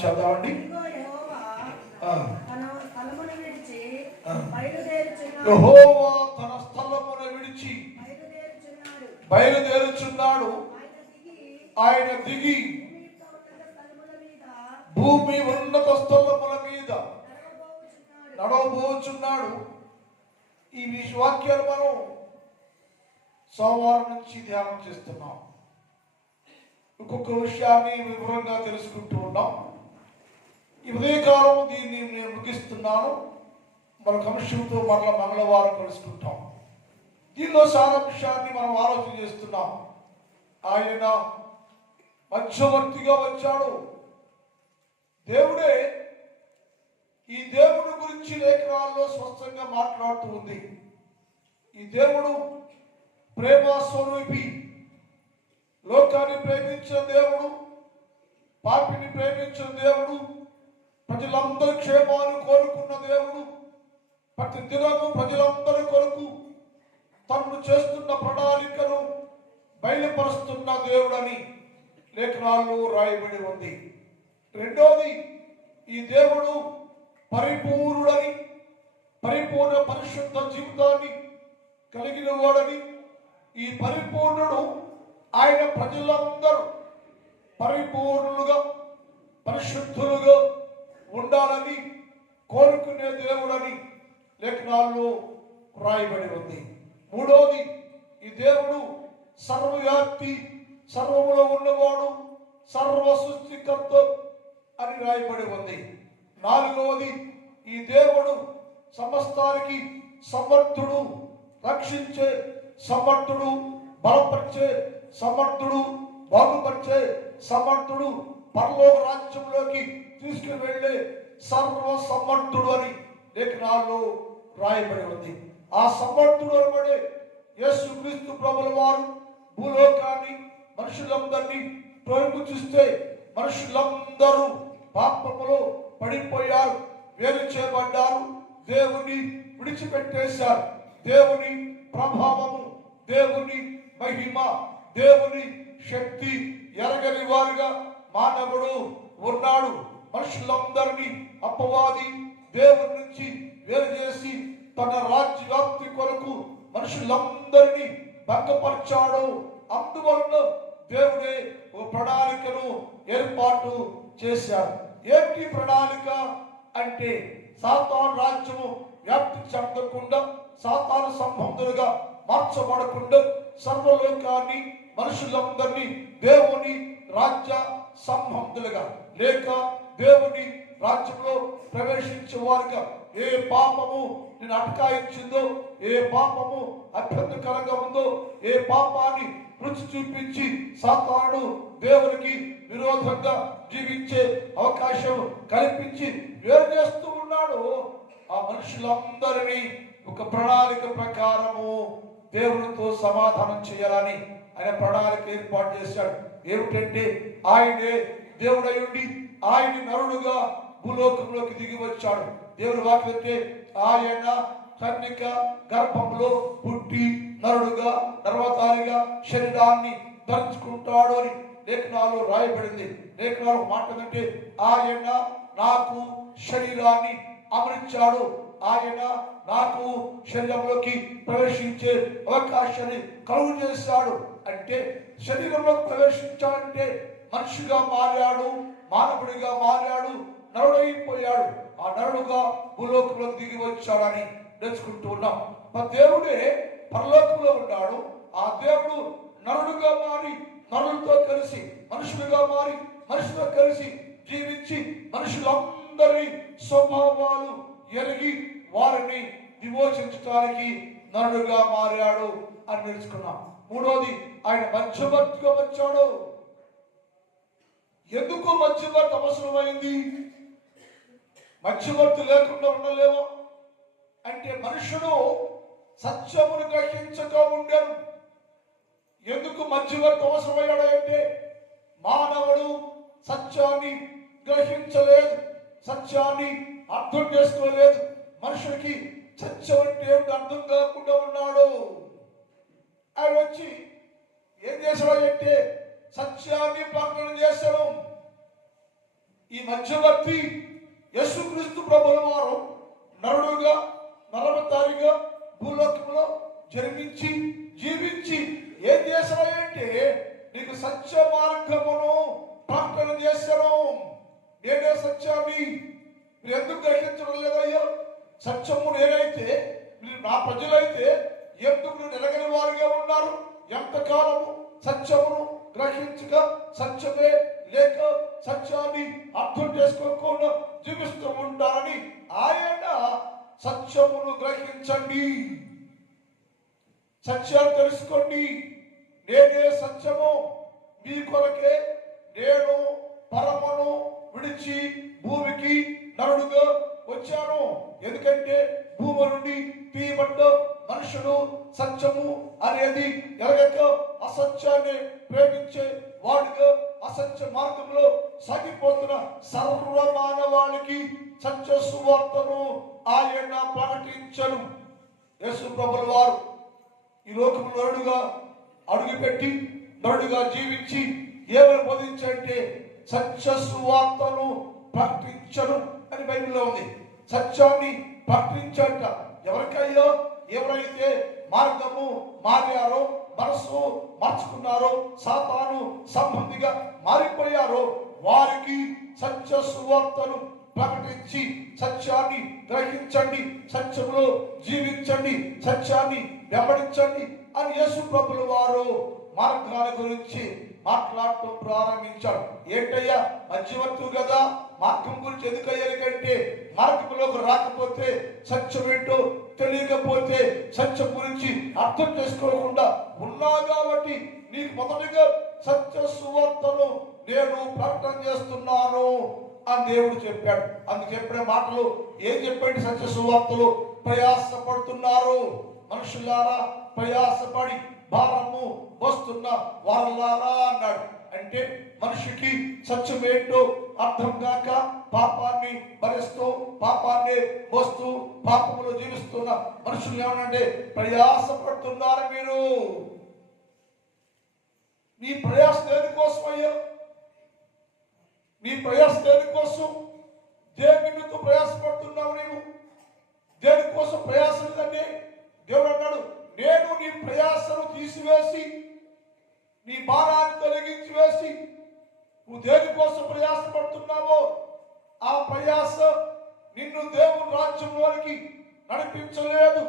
చదవండి. యెహోవా తన స్థలమును విడిచి బయలుదేరుచున్నాడు. ఆయన దిగి భూమి ఉన్నత స్థలముల మీద నడవబోచున్నాడు. ఈ వాక్యాలు మనం సోమవారం నుంచి ధ్యానం చేస్తున్నాం. ఒక్కొక్క విషయాన్ని వివరంగా తెలుసుకుంటూ ఉన్నాం. ఈ ఉదయకాలం దీన్ని నేను ముగిస్తున్నాను. మరొక అంశంతో మరలా మంగళవారం కలుసుకుంటాం. దీనిలో సారాంశాన్ని మనం ఆలోచన చేస్తున్నాం. ఆయన మధ్యవర్తిగా వచ్చాడు. దేవుడే ఈ దేవుడు గురించి లేఖనాల్లో స్పష్టంగా మాట్లాడుతూ ఉంది. ఈ దేవుడు ప్రేమ స్వరూపి, లోకాన్ని ప్రేమించిన దేవుడు, పాపిని ప్రేమించిన దేవుడు, ప్రజలందరి క్షేమాన్ని కోరుకున్న దేవుడు, ప్రతి దినము ప్రజలందరి కొరకు తను చేస్తున్న ప్రణాళికను బయలుపరుస్తున్న దేవుడని లేఖనాల్లో రాయబడి ఉంది. రెండోది, ఈ దేవుడు పరిపూర్ణుడని, పరిపూర్ణ పరిశుద్ధ జీవితాన్ని కలిగిన వాడని, ఈ పరిపూర్ణుడు ఆయన ప్రజలందరూ పరిపూర్ణులుగా పరిశుద్ధులుగా ఉండాలని కోరుకునే దేవుడని లేఖనాల్లో రాయబడి ఉంది. మూడోది, ఈ దేవుడు సర్వవ్యాప్తి, సర్వములో ఉన్నవాడు, సర్వ సృష్టికర్త అని రాయబడి ఉంది. నాలుగవది, ఈ దేవుడు సమస్తానికి సమర్థుడు, రక్షించే సమర్థుడు, బలపరిచే సమర్థుడు, బాగుపరిచే సమర్థుడు, పరలోక రాజ్యంలోకి తీసుకుని వెళ్ళే సర్వ సమర్థుడు అని లేఖనాల్లో రాయబడి ఉంది. ఆ సమర్థుడు అనబడే యేసుక్రీస్తు ప్రభుల వారు భూలోకాన్ని, మనుషులందరినీ ప్రేమించిస్తే మనుషులందరూ పాపములో పడిపోయారు, వేరు చేయబడ్డారు, దేవుని విడిచిపెట్టేశారు. దేవుని ప్రభావము, దేవుని మహిమ, దేవుని శక్తి ఎరగని వారుగా మానవుడు ఉన్నాడు. మనుషులందరినీ అపవాది దేవుని నుంచి వేరు చేసి తన రాజ్య వ్యాప్తి కొరకు మనుషులందరినీ భంగపరిచాడు. అందువలన దేవుడే ఒక ప్రణాళికను ఏర్పాటు చేశారు. ఏంటి ప్రణాళిక అంటే, సాతాను రాజ్యము వ్యాప్తి చెందకుండా, సాతాను సంబంధులుగా మార్చబడకుండా సర్వలోకాన్ని, మనుషులందరినీ దేవుని రాజ్య సంబంధులుగా లేక దేవుని రాజ్యంలో ప్రవేశించే వారుగా, ఏ పాపము నేను అటకాయించిందో, ఏ పాపము అభ్యంతరకరంగా ఉందో, ఏ పాపాన్ని రుచి చూపించి సాతానుడు దేవునికి విరోధంగా జీవించే అవకాశం కల్పించి వేరు చేస్తూ ఉన్నాడు, ఆ మనుషులందరినీ ఒక ప్రణాళిక ప్రకారము దేవునితో సమాధానం చేయాలని ఆయన ప్రణాళిక ఏర్పాటు చేశాడు. ఏమిటంటే, ఆయనే దేవుడై ఉండి ఆయన నరుడుగా భూలోకంలోకి దిగి వచ్చాడు. దేవుని వాక్యం అంటే, ఆయన కన్యక గర్భంలో పుట్టి నరుడుగా, నర్వతారిగా శరీరాన్ని ధరించుకుంటాడు అని లేఖనాలు రాయబడింది. లేఖనాలు మాట్లాడంటే, ఆయన నాకు శరీరాన్ని అమరించాడు, ఆయన నాకు శరీరంలోకి ప్రవేశించే అవకాశాన్ని కలుగు చేశాడు. అంటే శరీరంలోకి ప్రవేశించాలంటే మనిషిగా మారాడు, మానవుడిగా మారాడు, నరుడైపోయాడు. ఆ నరుడుగా భూలోకంలోకి దిగి వచ్చాడని తెలుసుకుంటూ ఉన్నాం. ఆ దేవుడే పరలోకంలో ఉన్నాడు. ఆ దేవుడు నరుడుగా మారి నరులతో కలిసి, మనుషులుగా మారి మనుషులతో కలిసి జీవించి మనుషులందరి స్వభావాలు ఎరిగి వారిని విమోచించడానికి నరుడుగా మారాడు అని తెలుసుకున్నాం. మూడోది, ఆయన మధ్యవర్తిగా వచ్చాడు. ఎందుకు మధ్యవర్తి అవసరమైంది? మధ్యవర్తి లేకుండా ఉండలేమో అంటే, మనుషుడు సత్యమును గ్రహించక ఉండను. ఎందుకు మధ్యవర్తి అవసరమయ్యాడు అంటే, మానవుడు సత్యాన్ని గ్రహించలేదు, సత్యాన్ని అర్థం చేసుకోలేదు. మనుషుడికి సత్యం అంటే ఏమిటి అర్థం కాకుండా ఉన్నాడు. ఆయన వచ్చి ఏం చేశాడు అంటే, సత్యాన్ని ప్రకటన చేశాడు. ఈ మధ్యవర్తి యేసుక్రీస్తు ప్రభుల వారు నరుడుగా నరవతారిగా భూలోకంలో జన్మించి జీవించి ఏం చేశారంటే నీకు సత్య మార్గమును ప్రకటన చేశాను. నేనే సత్యాన్ని. మీరు ఎందుకు గ్రహించడం లేదయ్యా? సత్యము నేనైతే మీరు నా ప్రజలైతే ఎందుకు నిలగని వారుగా ఉన్నారు? ఎంతకాలము సత్యమును గ్రహించగా సత్యమే లేక సత్యాన్ని అర్థం చేసుకోకుండా జీవిస్తూ ఉంటారని ఆయన సత్యమును గ్రహించండి, సత్యాన్ని తెలుసుకోండి. నేనే సత్యము, మీ కొరకే నేను పరమను విడిచి భూమికి నరుడుగా వచ్చాను. ఎందుకంటే భూమి నుండి తీయబడ్డ మనుషుడు సత్యము అనేది ఎరగక అసత్యాన్ని ప్రేమించే వాడుగా అసత్య మార్గంలో సాగిపోతున్న సర్వ మానవాళికి సత్య సువార్తను ఆయన ప్రకటించను. యేసు ప్రభుల వారు ఈ లోకము నరుడుగా అడుగుపెట్టి నరుడుగా జీవించి ఏమని బోధించంటే సత్య సువార్తను ప్రకటించను అని బైబిల్లో ఉంది. సత్యాన్ని ప్రకటించట ఎవరికయ్యో? ఎవరైతే మార్గము మారారో, మనసు మార్చుకున్నారో, సాతాను సంబంధిగా మారిపోయారో వారికి సత్య సువార్తను ప్రకటించి సత్యాన్ని గ్రహించండి, సత్యంలో జీవించండి, సత్యాన్ని వెంబడించండి అని యేసు ప్రభుల వారు మార్గాల గురించి మాట్లాడటం ప్రారంభించాడు. ఏంటయ్యా మధ్యవర్తులు కదా, మార్గం గురించి ఎందుకయ్యాకంటే మార్గంలోకి రాకపోతే సత్యం ఏంటో తెలియకపోతే సత్యం గురించి అర్థం చేసుకోకుండా ఉన్నావు కాబట్టి నీకు మొదటిగా సత్య సువార్తను నేను ప్రకటన చేస్తున్నాను అని దేవుడు చెప్పాడు. అందుకు చెప్పిన మాటలు ఏం చెప్పండి? సత్య సువార్తలు ప్రయాసపడుతున్నారు మనుషులారా, ప్రయాసపడి భారము వస్తున్న వారలారా అన్నాడు. అంటే మనిషికి సత్యం ఏంటో అర్థం కాక పాపాన్ని భరిస్తూ పాపాన్ని మోస్తూ పాపములో జీవిస్తున్న మనుషులు ఏమనంటే ప్రయాసపడుతున్నారు. మీరు నీ ప్రయాస దేనికోసం అయ్యా? నీ ప్రయాస దేనికోసం? దేని నిమిత్తం ప్రయాసపడుతున్నావు నీవు? దేనికోసం ప్రయాస లేదండి. దేవుడు అన్నాడు, నేను నీ ప్రయాసను తీసివేసి నీ భారాన్ని తొలగించి వేసి నువ్వు దేనికోసం ప్రయాసపడుతున్నావో ఆ ప్రయాస నిన్ను దేవుని రాజ్యంలోనికి నడిపించలేదు,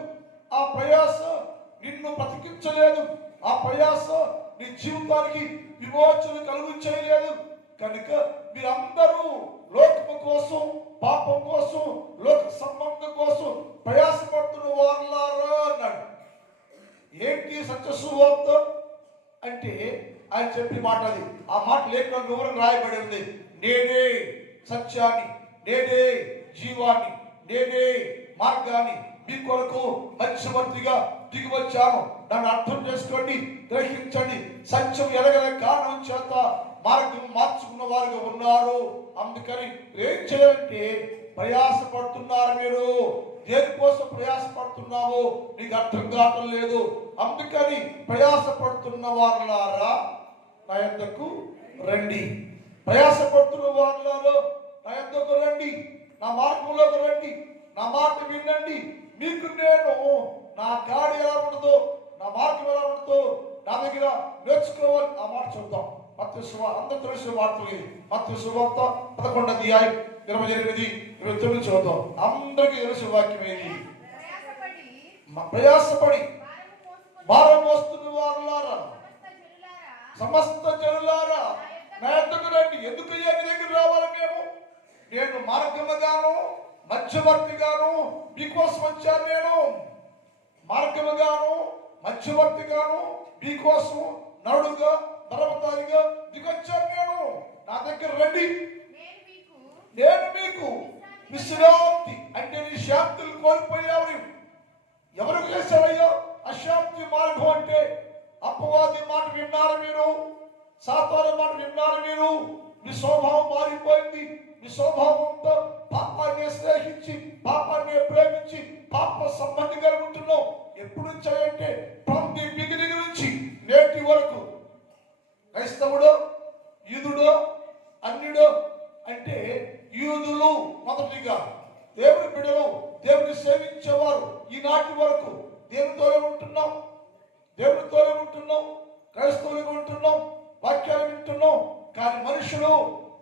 ఆ ప్రయాస నిన్ను బ్రతికించలేదు, ఆ ప్రయాస నీ జీవితానికి విమోచన కలుగు చేయలేదు. కనుక మీరందరూ లోకము కోసం, పాపం కోసం, లోక సంబంధం కోసం ప్రయాసపడుతున్న వారులారా అన్నాడు. ఏంటి సత్య సువార్త అంటే? ఆయన చెప్పిన మాట అది. ఆ మాట లేఖన వివరం రాయబడి ఉంది. నేనే సత్యాన్ని, నేనే జీవాన్ని, నేనే మార్గాన్ని మీ కొరకు మధ్యవర్తిగా దిగి వచ్చాను. నన్ను అర్థం చేసుకోండి, గ్రహించండి. సత్యం ఎరగల కారణం చేత మార్గం మార్చుకున్న వారుగా ఉన్నారు. అందుకని ఏం చేయాలంటే ప్రయాసపడుతున్నారు. మీరు దేనికోసం ప్రయాసపడుతున్నావో నీకు అర్థం కావటం లేదు. అందుకని ప్రయాసపడుతున్న వారులారా నా యొద్దకు రండి. ప్రయాసపడుతున్న వారులారా నా యొద్దకు రండి, నా మార్గంలోకి రండి, నా మాట వినండి. మీకు నేను నా గాడి ఎలా ఉండదో, నా మార్గం ఎలా ఉండదో నా దగ్గర నేర్చుకోవాలి. ఆ మాట చూద్దాం. అందరూ తెలిసిన వార్తలు ఇది. మత్తయి సువార్త 11వ అధ్యాయం 28, 29 చూద్దాం. అందరికీ తెలిసిన వాక్యం ఏది? ప్రయాసపడి భారం మోస్తున్న వారులారా, సమస్త జనులారా నా యొద్దకు రండి. ఎందుకు మీ దగ్గర రావాలి? నేను మార్గముగాను మధ్యవర్తిగాను మీకోసం వచ్చాను. నేను మార్గముగాను మధ్యవర్తిగాను మీకోసం నరుడుగా నరవతారిగా దిగొచ్చాను. నేను నా దగ్గర రండి, నేను మీకు విశ్రాంతి. అంటే నీ శాంతులు కోల్పోయావు. ఎవరికి లేచారయ్యో అశాంతి మార్గం అంటే? అపవాది మాట విన్నారు మీరు, సాతాను మాట విన్నారు మీరు. మీ స్వభావం మారిపోయింది. మీ స్వభావంతో పాపాన్ని స్నేహించి పాపాన్ని ప్రేమించి పాప సంబంధిగా ఉంటున్నావు. ఎప్పుడు నుంచి అంటే ఫ్రమ్ ది బిగినింగ్ నుంచి నేటి వరకు క్రైస్తవుడో యూదుడో అన్యుడో అంటే యూదులు మొదటిగా దేవుని బిడ్డలు, దేవుని సేవించేవారు ఈనాటి వరకు దేవునితోనే ఉంటున్నాం, దేవునితోనే ఉంటున్నాం, క్రైస్తవులుగా ఉంటున్నాం, వాక్యాలు వింటున్నాం. కానీ మనుషులు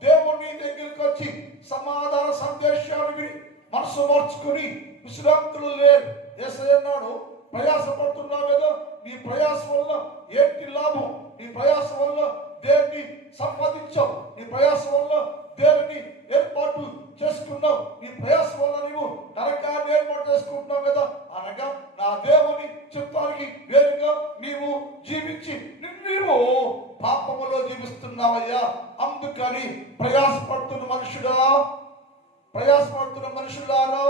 దేవుని దగ్గరికి వచ్చి సమాధాన సందేశాలు విని మనసు మార్చుకుని విశ్రాంతులు లేరు. యేసయ్య అన్నాడు, ప్రయాసపడుతున్నావు కదా, నీ ప్రయాసం వల్ల ఏంటి లాభం? నీ ప్రయాసం వల్ల దేన్ని సంపాదించావు? నీ ప్రయాసం వల్ల దేనిని ఏర్పాటు చేసుకున్నావు? నీ ప్రయాసం వల్ల నీవు నరకాన్ని ఏర్పాటు చేసుకుంటున్నావు కదా. అనగా నా దేవుని చిత్తానికి వేరుగా నీవు జీవించి నీవు పాపములో జీవిస్తున్నావయ్యా. అందుకని ప్రయాసపడుతున్న మనుషులారా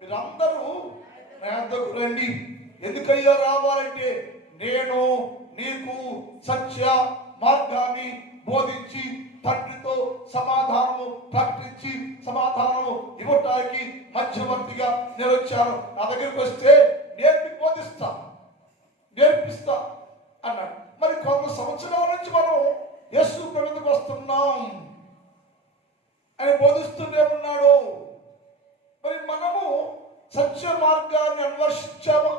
మీరందరూ నా యొద్దకు రండి. ఎందుకయ్యా రావాలంటే నేను నీకు సత్య మార్గాన్ని బోధించి తండ్రితో సమాధానము ప్రకటించి సమాధానము ఇవ్వటానికి మధ్యవర్తిగా నేను వచ్చాను. నా దగ్గరికి వస్తే నేను మీకు నేర్పిస్తా అన్నాడు. మరి కొంత సంవత్సరాల నుంచి మనం యేసు ప్రభువుకి వస్తున్నాం అని బోధిస్తూనే ఉన్నాడు. మరి మనము సత్య మార్గాన్ని అన్వేషించామా?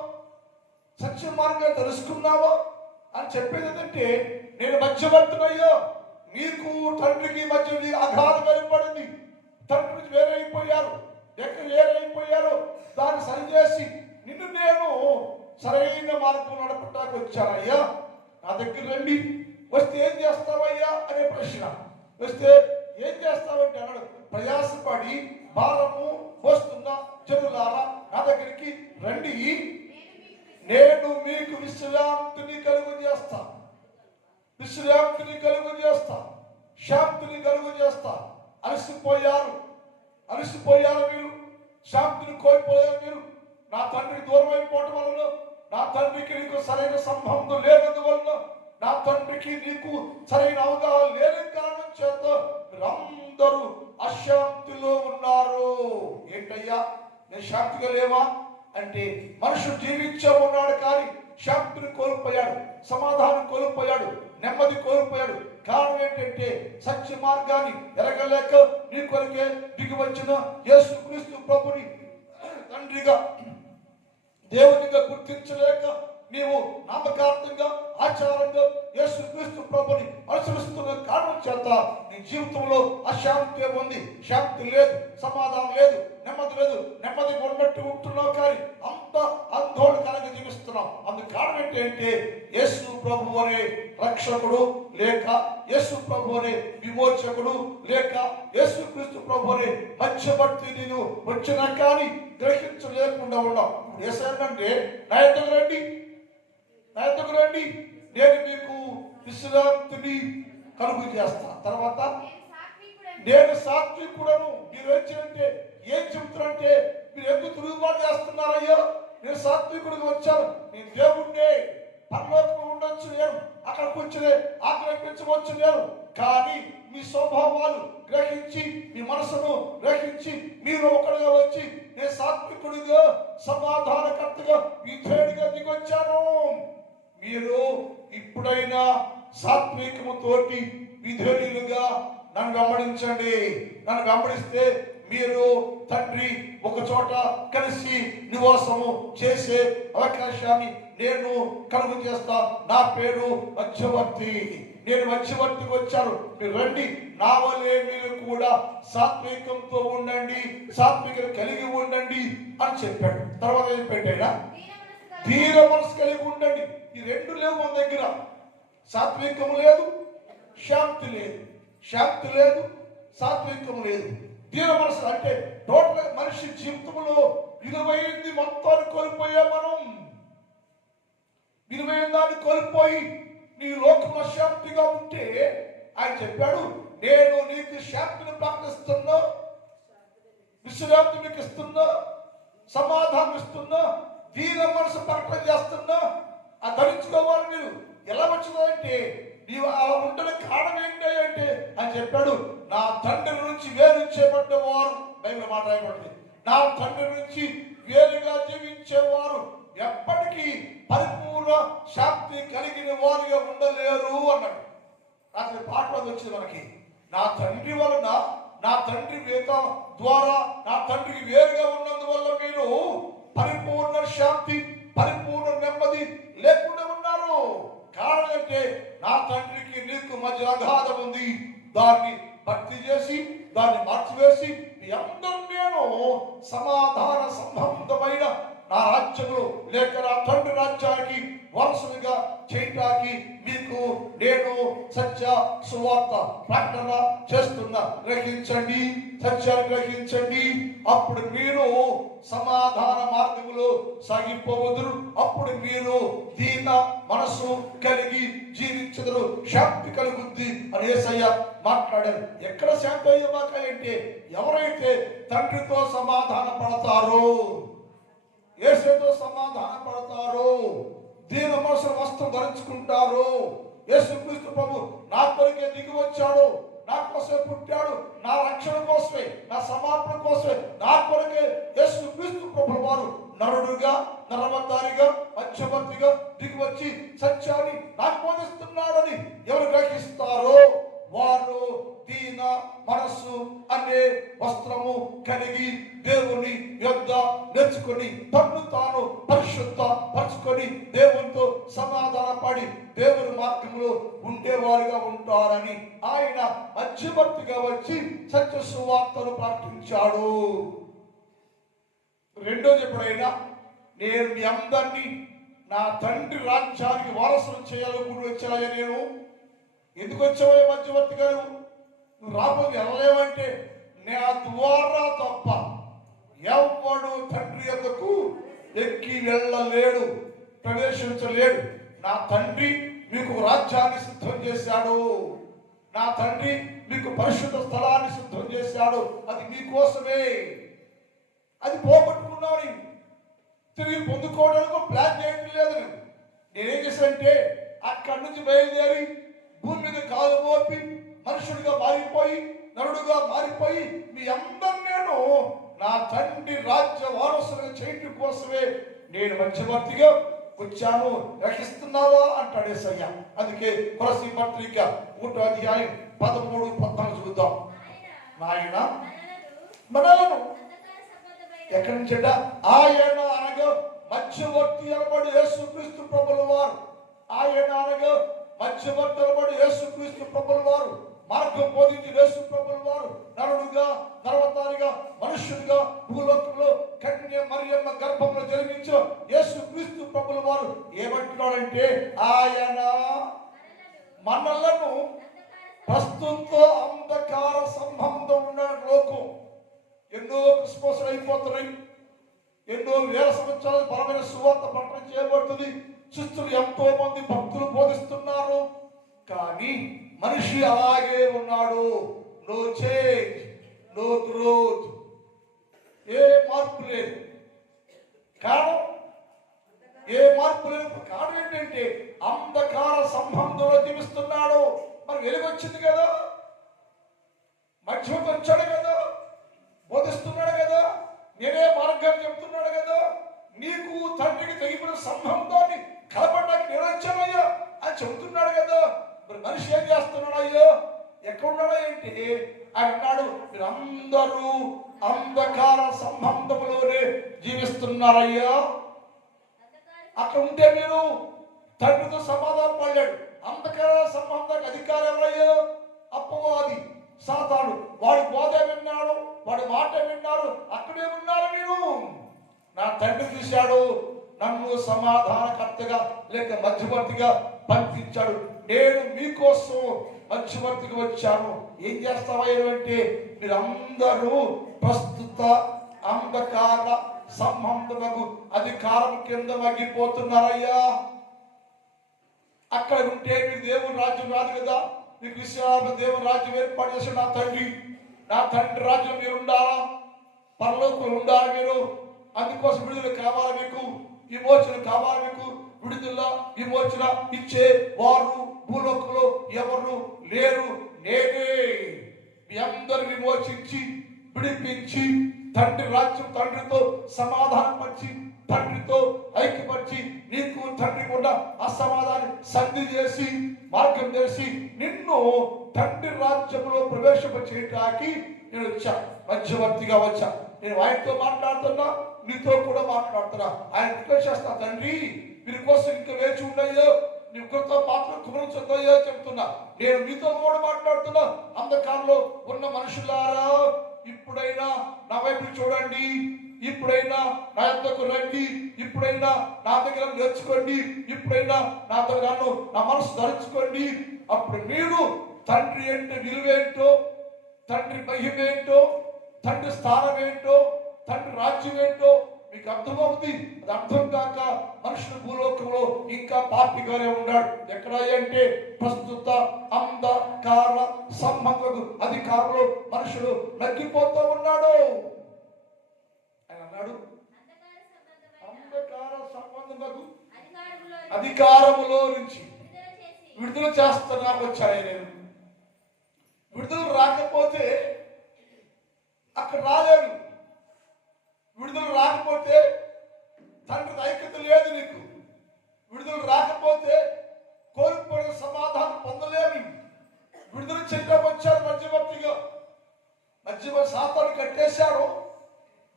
సత్య మార్గాన్ని తెలుసుకున్నావా అని చెప్పేది ఏంటంటే, నేను మధ్యవర్తినయ్యా, నీకు తండ్రికి మధ్య అగాధం ఏర్పడింది. తండ్రి నుంచి వేరైపోయారు. ఎక్కడ వేరైపోయారో దాన్ని సరిచేసి నిన్ను నేను సరైన మార్గం నడపడానికి వచ్చానయ్యా. నా దగ్గర రండి. వస్తే ఏం చేస్తావయ్యా అనే ప్రశ్న వస్తే ఏం చేస్తావంటే అన్నాడు, ప్రయాసపడి భారము మోస్తున్న జనులారా నా దగ్గరికి రండి, నేను మీకు విశ్రాంతిని కలుగు చేస్తా, శాంతిని కలుగు చేస్తా. అలసిపోయారు మీరు, శాంతిని కోల్పోయారు మీరు. నా తండ్రికి దూరం అయిపోవటం వలన, నా తండ్రికి నీకు సరైన సంబంధం లేనందువలన, నా తండ్రికి నీకు సరైన అవగాహన లేని కారణం చేత మీరందరూ అశాంతిలో ఉన్నారు. ఏంటయ్యా నేను శాంతిగా లేవా అంటే, మనుషుడు జీవించే ఉన్నాడు కానీ శాంతిని కోల్పోయాడు, సమాధానం కోల్పోయాడు, నెమ్మది కోల్పోయాడు. కారణం ఏంటంటే సత్య మార్గాన్ని ఎరగలేక నీ కొరకే దిగి వచ్చిన యేసుక్రీస్తు ప్రభుని తండ్రిగా దేవునిగా గుర్తించలేక నీవు నామకార్థంగా ఆచారంగా యేసుక్రీస్తు ప్రభుని అనుసరిస్తున్న కారణం చేత నీ జీవితంలో అశాంతి ఉంది. శాంతి లేదు, సమాధానం లేదు, నెమ్మది లేదు. నెమ్మది ఉన్నట్టు ఉంటున్నావు కానీ అంత ఆందోళనకరంగా జీవిస్తున్నావు. అందుకు కారణం ఏంటంటే యేసు ప్రభు అనే రక్షకుడు లేక, యేసు ప్రభు అనే విమోచకుడు లేక, యేసుక్రీస్తు ప్రభు అనే మధ్యవర్తి నేను వచ్చినా కానీ గ్రహించలేకుండా ఉన్నావు. ఏసంటే నా ఎద్దకు రండి, నేను మీకు విశ్రాంతిని కలుగు చేస్తా. తర్వాత నేను సాత్వికుడను. మీరు ఏం చెబుతున్నారంటే మీరు ఎందుకు తిరుగుబాటు చేస్తున్నారయ్యో? నేను సాత్వికుడికి వచ్చాను, నేను దేవుణ్ణే, పరలోకం ఉండొచ్చు, నేను అక్కడికి వచ్చినే ఆగ్రహించవచ్చు నేను. కానీ మీ స్వభావాలు గ్రహించి, మీ మనసును గ్రహించి మీరు ఒకటిగా వచ్చి నేను సాత్వికుడిగా, సమాధానకర్తగా, విధేయుడిగా దిగొచ్చాను. మీరు ఇప్పుడైనా సాత్వికముతోటి విధేయులుగా నన్ను వెంబడించండి. నన్ను వెంబడిస్తే మీరు తండ్రి ఒక చోట కలిసి నివాసము చేసే అవకాశాన్ని నేను కలుగు చేస్తా. నా పేరు మధ్యవర్తి. నేను మధ్యవర్తికి వచ్చాను, మీరు రండి, నా వలే మీరు కూడా సాత్వికంతో ఉండండి, సాత్వికత కలిగి ఉండండి అని చెప్పాడు. తర్వాత ఏం పెట్టాడా? దీన మనసు కలిగి ఉండండి. ఈ రెండు లేవు మన దగ్గర. సాత్వికం లేదు, శాంతి లేదు. శాంతి లేదు, సాత్వికం లేదు. దీన మనసు అంటే టోటల్ మనిషి జీవితంలో విలువైంది మొత్తాన్ని కోల్పోయాం మనం. విలువైన దాన్ని కోల్పోయి నీ లోకంలో శాంతిగా ఉంటే ఆయన చెప్పాడు, నేను నీకు శాంతిని ప్రకటిస్తున్నా, విశ్రాంతి మీకు ఇస్తున్నా, సమాధానం ఇస్తున్నా, దీన మనసు ప్రకటన చేస్తున్నా. ఆ ధరించుకోవాలి. మీరు ఎలా వచ్చిందంటే నీవు అలా ఉంటున్న కారణం ఏంటి అంటే అని చెప్పాడు, నా తండ్రి నుంచి వేరు చేయబడ్డవారు, బైబిల్ మాట రాయబడింది, నా తండ్రి నుంచి వేరుగా జీవించేవారు ఎప్పటికీ పరిపూర్ణ శాంతి కలిగిన వారుగా ఉండలేరు అన్నాడు. రాత్రి పాట వచ్చింది మనకి, నా తండ్రి వలన నా తండ్రి ద్వారా నా తండ్రికి వేరుగా ఉన్నందువల్ల మీరు పరిపూర్ణ శాంతి, పరిపూర్ణ నెమ్మది లేకుండా ఉన్నారు. కారణం అంటే నా తండ్రికి నీకు మధ్య అగాధం ఉంది. దాన్ని భర్తీ చేసి, దాన్ని మార్చివేసి మీ అందరూ నేను సమాధాన సంబంధమైన నా రాజ్యములు లేక నా తండ్రి రాజ్యానికి వారసులుగా చేయటానికి మీకు నేను సత్య సువార్త ప్రకటన చేస్తున్నా. గ్రహించండి, సత్యాన్ని గ్రహించండి. అప్పుడు మీరు సమాధాన మార్గములో సాగిపోవదురు. అప్పుడు మీరు దీన మనసు కలిగి జీవించదురు, శాంతి కలుగుద్ది అని యేసయ్య మాట్లాడారు. ఎక్కడ శాంతి అయ్యేమాకంటే ఎవరైతే తండ్రితో సమాధాన పడతారో, యేసుతో సమాధాన పడతారో, దీన మనసు వస్త్రం ధరించుకుంటారు. యేసుక్రీస్తు ప్రభు నా కొరకే దిగి వచ్చాడు, నా కోసమే పుట్టాడు, నా రక్షణ కోసమే, నా సమాపణ కోసమే, నా కొరకే యేసుక్రీస్తు ప్రభు వారు నరుడుగా, నరవతారిగా, మధ్యవర్తిగా దిగి వచ్చి సత్యాన్ని నాకు బోధిస్తున్నాడని ఎవరు గ్రహిస్తారో వారు దీన మనస్సు అనే వస్త్రము కలిగి దేవుని యొద్ద నేర్చుకొని తన్ను తాను పరిశుద్ధ పరుచుకొని దేవునితో సమాధాన పడి దేవుని మార్గంలో ఉండేవారుగా ఉంటారని ఆయన మధ్యవర్తిగా వచ్చి సత్య సువార్తను ప్రకటించాడు. రెండోది, ఎప్పుడైనా నేను మీ అందరినీ నా తండ్రి రాజ్యానికి వారసులు చేయాలనుకుని వచ్చాయా? నేను ఎందుకు వచ్చావే మధ్యవర్తిగా? నువ్వు రాబోదు వెళ్ళలేవంటే నా ద్వారా తప్ప ఎవ్వడు తండ్రి యొద్దకు ఎక్కి వెళ్ళలేడు, ప్రవేశించలేడు. నా తండ్రి మీకు రాజ్యాన్ని సిద్ధం చేశాడు. నా తండ్రి మీకు పరిశుద్ధ స్థలాన్ని సిద్ధం చేశాడు. అది మీకోసమే. అది పోగొట్టుకున్నావు, తిరిగి పొందుకోవడానికి ప్లాన్ చేయడం లేదు. నేనేం చేశానంటే అక్కడి నుంచి బయలుదేరి భూమి మీద కాలు మోపి మనుషుడిగా మారిపోయి, నరుడుగా మారిపోయి మీ అందరు నేను నా తండ్రి రాజ్య వారసులుగా చేయటం కోసమే నేను మధ్యవర్తిగా వచ్చాను. గ్రహిస్తున్నావా అంటాడు యేసయ్య. అందుకే కొలస్సీ పత్రిక 1వ అధ్యాయం 13-14 చూద్దాం. ఆయన మనలను ఎక్కడి నుంచి ఆయన అనగా మధ్యవర్తి అనబడి యేసుక్రీస్తు ప్రభుల వారు, ఆయన అనగా మధ్యవర్తి అనబడి యేసుక్రీస్తు ప్రభుల వారు, మార్గం బోధించి యేసు ప్రభుల వారు నరుడుగా, నరవతారిగా, మనుష్యుడిగా భూలోకంలో కన్య మరియమ్మ గర్భంలో జన్మించిన యేసుక్రీస్తు ప్రభుల వారు ఏమంటున్నాడంటే ఆయన మనలను ప్రస్తుత అంధకార సంబంధం ఉన్న లోకం, ఎన్నో క్రిస్మస్లు అయిపోతున్నాయి, ఎన్నో వేల సంవత్సరాలు బలమైన సువార్త ప్రకటన చేయబడుతుంది, శిష్యులు ఎంతో మంది భక్తులు బోధిస్తున్నారు. కానీ మనిషి అలాగే ఉన్నాడు. నో చేంజ్, నో గ్రోత్, ఏ మార్పు లేదు. కారణం కారణం ఏంటంటే అంధకార సంబంధంలో జీవిస్తున్నాడు. మరి వెలుగు వచ్చింది కదా, మధ్యలోకి వచ్చాడు కదా, బోధిస్తున్నాడు కదా, నేనే మార్గాన్ని చెప్తున్నాడు కదా, నీకు తండ్రికి తెగిన సంబంధాన్ని కలపడానికి నేను వచ్చానయ్యా అని చెబుతున్నాడు కదా. మరి మనిషి ఏం చేస్తున్నాడు? అయ్యో ఎక్కడున్నాడో ఏంటి? ఆయన అన్నాడు మీరందరూ అంధకార సంబంధంలోనే జీవిస్తున్నారయ్యా. అక్కడ ఉంటే మీరు తండ్రితో సమాధానం పడ్డాడు. అంధకార సంబంధానికి అధికారం ఎవరయ్యో? అపవాది, సాతాను. వాడి బోధ విన్నాడు, వాడి మాట విన్నారు, అక్కడే ఉన్నారు మీరు. నా తండ్రి చూశాడు, నన్ను సమాధానకర్తగా లేక మధ్యవర్తిగా పంపించాడు. నేను మీకోసం మధ్యవర్తిగా వచ్చాను. ఏం చేస్తావా అంటే మీరందరూ ప్రస్తుత అంధకార సంబంధము అధికారం కింద మగ్గిపోతున్నారయ్యా. అక్కడ ఉంటే మీకు దేవుని రాజ్యం రాదు కదా. మీకు విశాల దేవుని రాజ్యం ఏర్పాటు చేసిన నా తండ్రి రాజ్యం మీరు ఉండాలా, పరలోకం ఉండాలి మీరు. అందుకోసం విడుదల కావాలి మీకు, విమోచన కావాలి మీకు. విడుదల విమోచన ఇచ్చే వారు భూలోకంలో ఎవరు లేరు, నేనే మీ అందరు విమోచించి విడిపించి తండ్రి రాజ్యం, తండ్రితో సమాధానపరిచి, తండ్రితో ఐక్యపరిచి, నీకు తండ్రి కూడా అసమాధానం సంధి చేసి మార్గం చేసి నిన్ను తండ్రి రాజ్యంలో ప్రవేశింపచేయడానికి నేను వచ్చా, మధ్యవర్తిగా వచ్చా. నేను ఆయనతో మాట్లాడుతున్నా, నీతో కూడా మాట్లాడుతున్నా. ఆయన రిక్వెస్ట్ చేస్తా, తండ్రి వీరి కోసం ఇంకా వేచి ఉండయ్యో, నీ కృత పాత్ర కుమరించొద్దయ్యో చెప్తున్నా. నేను మీతో కూడా మాట్లాడుతున్నా. అంధకారంలో ఉన్న మనుషులారా, ఇప్పుడైనా నా వైపు చూడండి, ఇప్పుడైనా నా యొద్దకు రండి, ఇప్పుడైనా నా దగ్గర నేర్చుకోండి, ఇప్పుడైనా నా దగ్గర నా మనసు ధరించుకోండి. అప్పుడు మీరు తండ్రి అంటే విలువేంటో, తండ్రి మహిమేంటో, తండ్రి స్థానం ఏంటో, తండ్రి రాజ్యం ఏంటో మీకు అర్థమవుతుంది. అది అర్థం కాక మనుషులు భూలోకంలో ఇంకా పాపిగానే ఉన్నాడు. ఎక్కడ అంటే ప్రస్తుత అంధకార సంబంధకు అధికారులు మనుషులు నగ్గిపోతూ ఉన్నాడు. ఆయన అన్నాడు, అంధకార సంబంధకు అధికారములో నుంచి విడుదల చేస్తున్నా వచ్చాయి. నేను విడుదల రాకపోతే అక్కడ రాలేను. విడుదల రాకపోతే తండ్రి ఐక్యత లేదు నీకు. విడుదల రాకపోతే కోల్పోయిన సమాధానం పొందలేవు. విడుదల చేయడం వచ్చాడు మధ్యవర్తిగా. మధ్యవర్తి సాతాను కట్టేశాడు,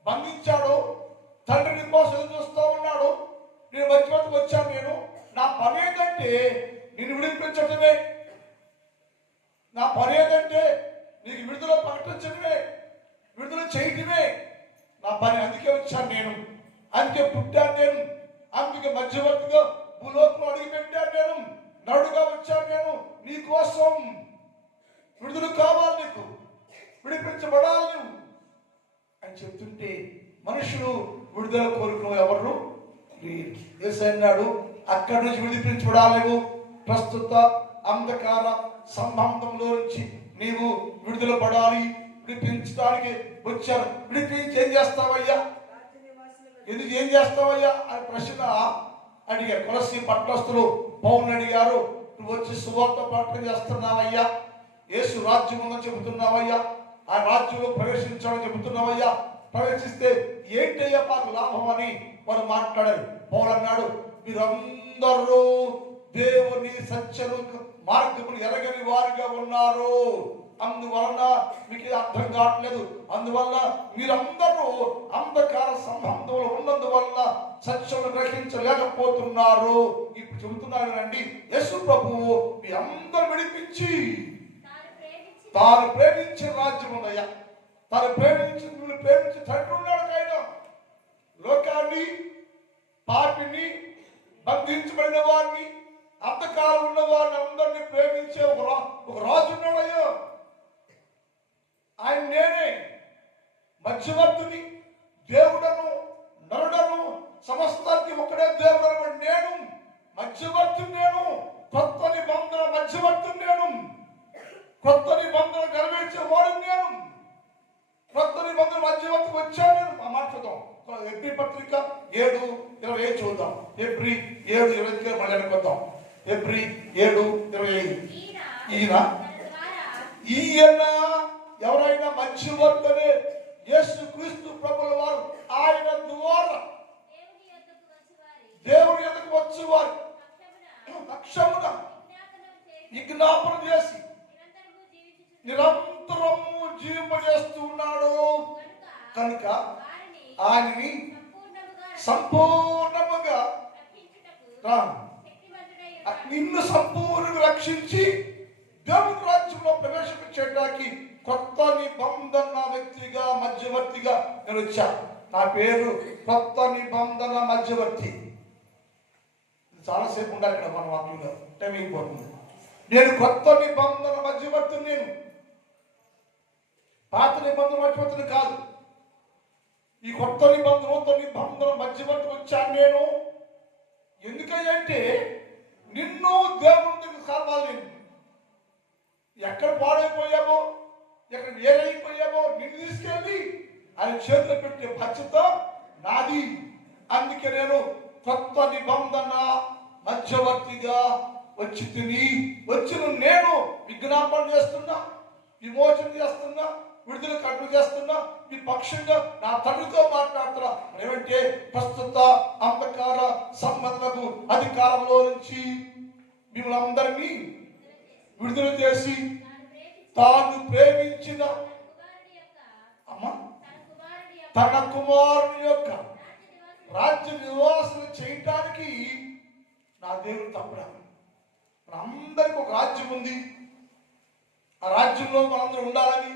బంధించాడు. తండ్రిని కోసం చూస్తూ ఉన్నాడు. నేను మధ్యవర్తికి వచ్చాను. నేను నా పని ఏంటంటే నిన్ను విడిపించడమే. నా పని ఏంటంటే నీకు విడుదల ప్రకటించడమే, విడుదల చేయడమే నా పని. అందుకే వచ్చాను నేను, అందుకే పుట్టాను నేను, అందుకే మధ్యవర్తిగా భూలోకంలో అడిగి పెట్టాను నేను, నడుగా వచ్చాను నేను. నీ కోసం విడుదల కావాలి, నీకు విడిపించబడాలి నువ్వు అని చెప్తుంటే మనుషులు విడుదల కోరుకున్న ఎవరు అన్నాడు. అక్కడి నుంచి విడిపించబడాలి. ప్రస్తుత అంధకార సంబంధంలో నుంచి నీవు విడుదల పడాలి. విడిపించడానికి వచ్చాను. విడిపించి ఏం చేస్తావయ్యా, ఎందుకు ఏం చేస్తావయ్యా అని ప్రశ్న అడిగారు. కొలసి పట్టణస్థులు పౌరుని అడిగారు, నువ్వు వచ్చి సువార్త ప్రకటన చేస్తున్నావయ్యా, యేసు రాజ్యం ఉందని చెబుతున్నావయ్యా, ఆ రాజ్యంలో ప్రవేశించాలని చెబుతున్నావయ్యా, ప్రవేశిస్తే ఏంటయ్యా మాకు లాభం అని వారు మాట్లాడారు. పౌలు అన్నాడు, మీరందరూ దేవుని సత్యను మార్గములు ఎరగని వారిగా ఉన్నారు, అందువలన మీకు అర్థం కావట్లేదు, అందువల్ల మీరందరూ అంధకార సంబంధంలో ఉన్నందువల్ల సత్యమును గ్రహించలేకపోతున్నారు. ఇప్పుడు చెబుతున్నారు అండి, యేసు ప్రభువు మీ అందరూ విడిపించి తాను ప్రేమించిన రాజ్యం ఉందయ్యా. తాను ప్రేమించి తండ్రి ఉన్నాడు. ఆయన లోకాన్ని, పాపిని, బంధించబడిన వారిని, అంధకారం ఉన్న వారిని అందరినీ ప్రేమించే ఒక రాజు ఉన్నాడయ్యా. ఆయన నేనే మధ్యవర్తిని, దేవుడను, నరుడను, సమస్తానికి ఒకడే దేవుడు అనబడి నేను మధ్యవర్తి. నేను కొత్త నిబంధన మధ్యవర్తి. నేను కొత్త నిబంధన నెరవేర్చే వాడు. నేను కొత్త నిబంధన మధ్యవర్తి వచ్చాను. నేను ఆ మాట చూద్దాం. ఎబ్రీ పత్రిక 7:25 చూద్దాం. ఎబ్రీ 7:25 మళ్ళీ అనుకుందాం. ఎబ్రీ 7:25. ఈయన ఎవరైనా మధ్యవర్తనే యేసు క్రీస్తు ప్రభుల వారు. ఆయన ద్వారా దేవుని యొద్దకు వచ్చేవారు తక్షణమున విజ్ఞాపన చేసి నిరంతరము జీవింపజేస్తూ ఉన్నాడు. కనుక ఆయనని సంపూర్ణముగా నిన్ను సంపూర్ణంగా రక్షించి దేవుని రాజ్యంలో ప్రవేశించడానికి కొత్త నిబంధన వ్యక్తిగా మధ్యవర్తిగా నేను వచ్చా. నా పేరు కొత్త నిబంధన మధ్యవర్తి. చాలాసేపు ఉండాలి ఇక్కడ మన వాక్యంలో, టైం అయిపోతుంది. నేను కొత్త నిబంధన మధ్యవర్తి. నేను పాత నిబంధన మధ్యవర్తిని కాదు. ఈ కొత్త నిబంధన మధ్యవర్తి వచ్చాను నేను. ఎందుకంటే నిన్ను దేవుని దగ్గర కావాలి. ఎక్కడ పాడైపోయామో, ఎక్కడ వేరైపోయామో నిన్ను తీసుకెళ్ళి ఆయన చేతులు పెట్టే బాధ్యత నాది. అందుకే నేను కొత్త నిబంధన మధ్యవర్తిగా వచ్చిన నేను విజ్ఞాపన చేస్తున్నా, విమోచన చేస్తున్నా, విడుదల కట్టు చేస్తున్నా. మీ పక్షంగా నా తండ్రితో మాట్లాడుతున్నా. ఏమంటే ప్రస్తుత అంధకార సంబంధకు అధికారంలో నుంచి మిమ్మల్ని అందరినీ విడుదల చేసి తాను ప్రేమించిన తన కుమారుని యొక్క రాజ్య నివాసం చేయటానికి నా దేవుడు తప్పుడా. మనందరికీ ఒక రాజ్యం ఉంది. ఆ రాజ్యంలో మనందరూ ఉండాలని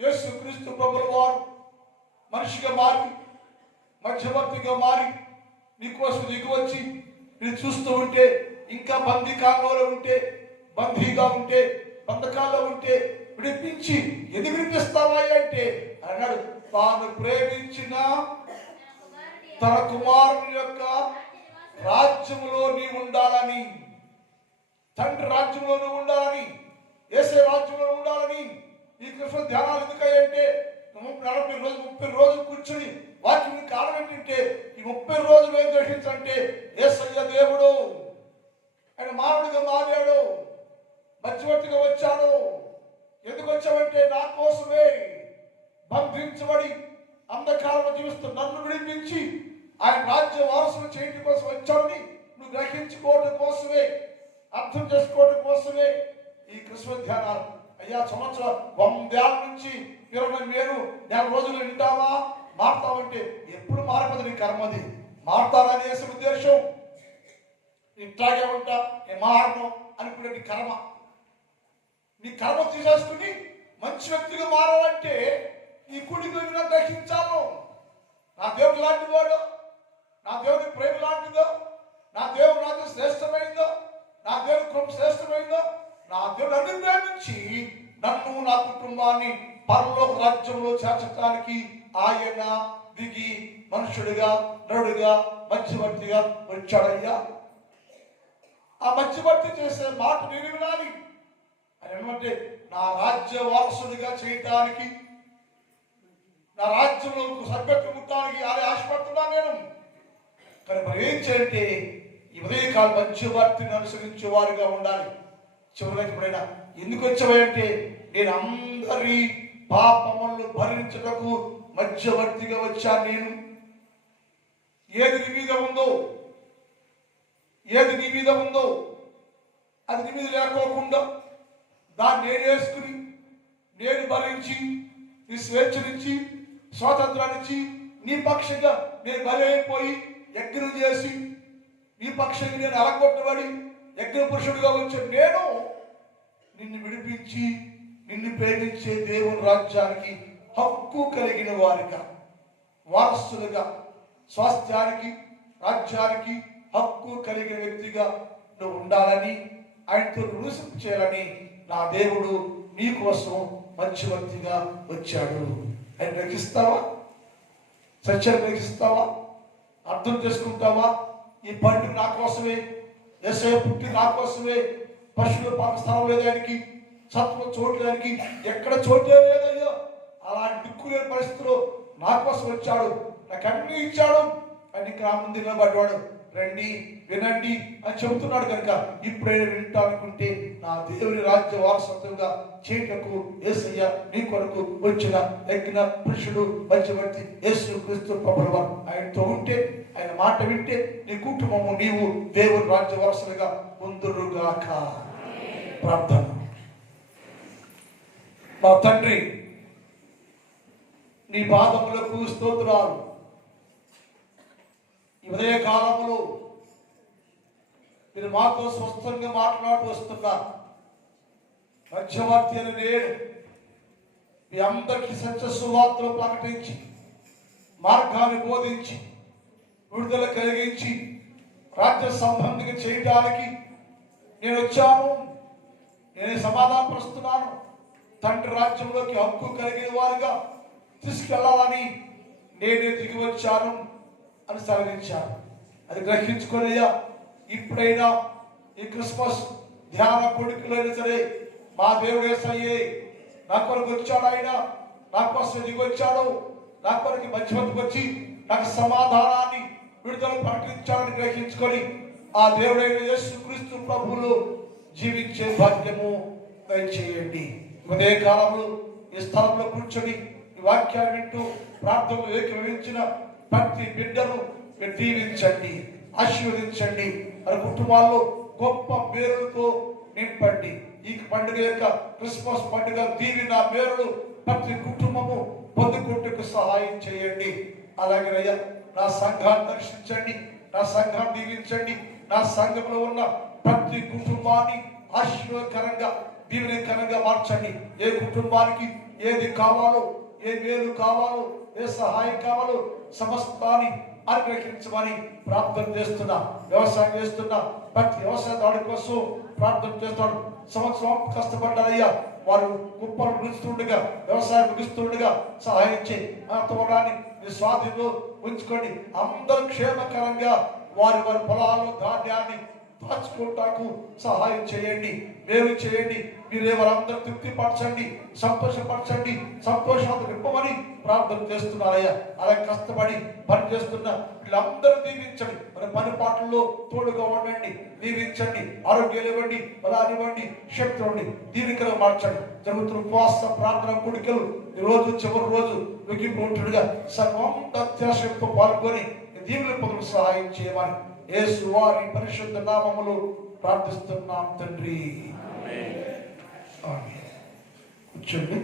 యేసుక్రీస్తు ప్రభుల వారు మనిషిగా మారి మధ్యవర్తిగా మారి నీకోసం దిగివచ్చి మీరు చూస్తూ ఉంటే, ఇంకా బందీకాలంలో ఉంటే, బందీగా ఉంటే, బంధకాల్లో ఉంటే విడిపించి ఎందుకు విడిపిస్తావా అంటే అన్నాడు, తాను ప్రేమించిన తన కుమారుని యొక్క రాజ్యములో నీవు ఉండాలని, తండ్రి రాజ్యంలో నువ్వు ఉండాలని, యేసే రాజ్యంలో ఉండాలని. ఈ కృష్ణ ధ్యానాలు ఎందుకంటే 30 రోజులు కూర్చుని వాక్యం కారణం ఏంటంటే ఈ 30 రోజులు ఏం గ్రహించంటే యేసయ్య దేవుడు, ఆయన మానవుడిగా మారాడు, మధ్యవర్తిగా వచ్చాడు. ఎందుకు వచ్చావంటే నా కోసమే బంధించబడి అంధకారంలో జీవిస్తూ నన్ను విడిపించి ఆయన రాజ్య వారసులు చేయడం కోసం వచ్చాడని నువ్వు గ్రహించుకోవడం కోసమే, అర్థం చేసుకోవడం కోసమే ఈ క్రిస్మస్ ధ్యానాలు. అయ్యా సంవత్సరం 100 ఏళ్ళ నుంచి 20 రోజులు వింటావా మారుతావంటే ఎప్పుడు మారపదు నీ కర్మది. మారుతాననేసి ఉద్దేశం ఇట్లాగే ఉంటా నేను మారను అనుకునే నీ కర్మ. నీ కర్మ తీసేసుకుని మంచి వ్యక్తిగా మారాలంటే ఈ కుడికి గ్రహించాను. నా దేవుడు లాంటి వాడు, నా దేవుడి ప్రేమ లాంటిదో, నా దేవుడు నాతో శ్రేష్టమైందో, నా దేవుడి కృప శ్రేష్టమైందో, నా దేవుడు అన్ని ప్రేమించి నన్ను నా కుటుంబాన్ని పరలోక రాజ్యంలో చేర్చడానికి ఆయన దిగి మనుషుడిగా నరుడిగా మధ్యవర్తిగా వచ్చాడయ్యా. ఆ మధ్యవర్తి చేసే మాట నేను వినాలి. అని ఏమంటే నా రాజ్య వారసుడిగా చేయటానికి, నా రాజ్యంలో సభ్యత్వం ఉండడానికి అది ఆశపడుతున్నా నేను. కానీ మరి ఏం చేయంటే ఈ ఉదయకాల మధ్యవర్తిని అనుసరించే వారిగా ఉండాలి. చివరిగా ఎప్పుడైనా ఎందుకు వచ్చావంటే నేను అందరి పాపములను భరించటకు మధ్యవర్తిగా వచ్చాను. నేను ఏది నీ మీద ఉందో, ఏది నీ మీద ఉందో అది నీ మీద లేకోకుండా దాన్ని నేను వేసుకుని నేను భరించి నీ స్వేచ్ఛనిచ్చి స్వాతంత్రాన్నిచ్చి నీ పక్షంగా నేను బలైపోయి యజ్ఞం చేసి నీ పక్షంగా నేను అలగొట్టబడి యజ్ఞ పురుషుడిగా వచ్చే నేను నిన్ను విడిపించి నిన్ను ప్రేమించే దేవుని రాజ్యానికి హక్కు కలిగిన వారిగా, వారసులుగా, స్వాస్థ్యానికి రాజ్యానికి హక్కు కలిగిన వ్యక్తిగా నువ్వు ఉండాలని, ఆయనతో రుణం చేయాలని నా దేవుడు నీ కోసం మధ్యవర్తిగా వచ్చాడు. ఆయన గ్రహిస్తావా? సత్యాన్ని గ్రహిస్తావా? అర్థం చేసుకుంటావా? ఈ పండుగ నా కోసమే, యేసయ్య పుట్టి నా కోసమే, పశువుల పాకస్థానం లేదానికి, సత్వం చూడడానికి ఎక్కడ చోటే లేదయ్యా. అలాంటి దిక్కులేని పరిస్థితుల్లో నా కోసం వచ్చాడు, నాకు అన్ని ఇచ్చాడు అని నా ముందు నిలబడ్డాడు. రండి వినండి అని చెబుతున్నాడు. కనుక ఇప్పుడైనా వింటానుకుంటే నా దేవుని రాజ్య వారసత్వంగా చేయటకు యేసయ్య నీ కొరకు వచ్చిన యజ్ఞ పురుషుడు మధ్యవర్తి యేసుక్రీస్తు ప్రభువు ఆయనతో ఉంటే, ఆయన మాట వింటే నీ కుటుంబము నీవు దేవుని రాజ్య వారసులుగా ఉందురుగాక. ప్రార్థన. మా తండ్రి, నీ పాదములకు స్తోత్రాలు. ఈ ఉదయ కాలంలో మీరు మాతో స్వస్థంగా మాట్లాడుతూ వస్తున్నారు. మధ్యవర్తి అని నేను మీ అందరికీ సత్య సువార్తలు ప్రకటించి మార్గాన్ని బోధించి విడుదల కలిగించి రాజ్య సంబంధిగా చేయడానికి నేను వచ్చాను. నేను సమాధానపరుస్తున్నాను. తండ్రి రాజ్యంలోకి హక్కు కలిగిన వారుగా తీసుకెళ్లాలని నేనే దిగి వచ్చాను అని సెలవించాను. అది గ్రహించుకోనయ్యా. ఇప్పుడైనా ఈ క్రిస్మస్ ధ్యాన కొడుకులైనా సరే మా దేవుడు యేసయ్యే నా కొరకు వచ్చాడు. ఆయన నా కోసం దిగి వచ్చాడు. నా కొరకు మధ్యవర్తికి వచ్చి నాకు సమాధానాన్ని విడుదల ప్రకటించాలని గ్రహించుకొని ఆ దేవుడైన యేసుక్రీస్తు ప్రభువులో జీవించే భాగ్యము దయచేయండి. ఉదయ కాలంలో ఈ స్థలంలో కూర్చొని ఈ వాక్యాలు వింటూ ప్రార్థనలు ఏకీభవించిన ప్రతి బిడ్డను మీరు దీవించండి, ఆశీర్వదించండి. వారి కుటుంబాల్లో గొప్ప పేరులతో నింపండి. ఈ పండుగ యొక్క క్రిస్మస్ పండుగ దీవిన పేరులు ప్రతి కుటుంబము పొందుకుంటకు సహాయం చేయండి. అలాగే అయ్యా నా సంఘాన్ని దర్శించండి, నా సంఘాన్ని దీవించండి. నా సంఘంలో ఉన్న ప్రతి కుటుంబాన్ని ఆశీర్వాదకరంగా దీవెనకరంగా మార్చండి. ఏ కుటుంబానికి ఏది కావాలో, ఏ మేలు కావాలో, ఏ సహాయం కావాలో సమస్తాన్ని అనుగ్రహించమని ప్రార్థన చేస్తున్నా. వ్యవసాయం చేస్తున్నా ప్రతి వ్యవసాయదారుడి కోసం ప్రార్థన చేస్తాడు. సంవత్సరం కష్టపడ్డారయ్యా, వారు కుప్పలు ముగిస్తుండగా, వ్యవసాయం ముగిస్తుండగా సహాయం చేయి. ఆ తోడాన్ని మీ స్వాధీనంలో ఉంచుకోండి. అందరూ క్షేమకరంగా వారి వారి పొలాల్లో ధాన్యాన్ని దాచుకుంటాకు సహాయం చేయండి, మేలు చేయండి. మీరే వారందరూ తృప్తిపరచండి, సంతోషపరచండి, సంతోషాలు నింపమని ప్రార్థన చేస్తున్నారయ్యా. అలా కష్టపడి పని చేస్తున్న వీళ్ళందరూ దీవించండి. మన పని పాటల్లో తోడుగా ఉండండి, దీవించండి, ఆరోగ్యాలు ఇవ్వండి, బలాన్ని ఇవ్వండి, శక్తి ఇవ్వండి, దీనికలు మార్చండి. జరుగుతున్న ఉపవాస ప్రార్థన కూడికలు ఈ రోజు చివరి రోజు ముగింపు ఉంటుండగా సర్వంత అత్యాశతో పాల్గొని దీవుల పొందుకు సహాయం చేయమని యేసు వారి పరిశుద్ధ నామములో ప్రార్థిస్తున్నాం తండ్రి. ఆమేన్. కూర్చోండి.